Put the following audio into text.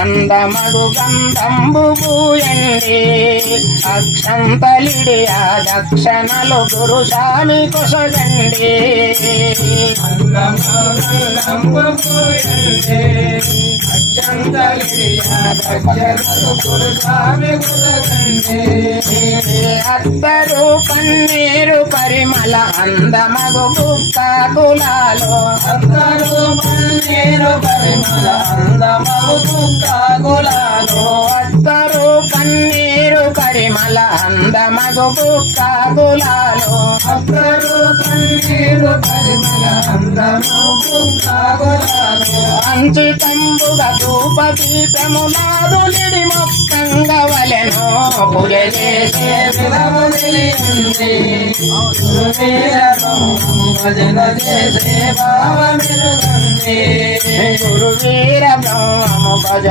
అందమగు గంధంబు పూయండి అక్షంతలిడి ఆ దక్షిణలు గురు స్వామి కొసగండి అందమగు పూయండి అక్షంతలిడి ఆ దక్షిణలు గురు స్వామి కొసగండి అత్తరు పన్నీరు పరిమళ అందమగు గుప్త గులాలో అత్తరు పన్నీరు పరిమళ అందమగు గుప్త గులాలో అత్తరు పన్నీరు పరిమళ అందమగు గుప్త గులాలో అత్తరు పన్నీరు పరిమళ అందమగు గుప్త గులాలో అంచితంబుగా ధూప దీపములాదులిడి మొక్కంగా వలెను పూజ చేసే భజన చేసే భావ గురువీర బ్రహ్మము భజ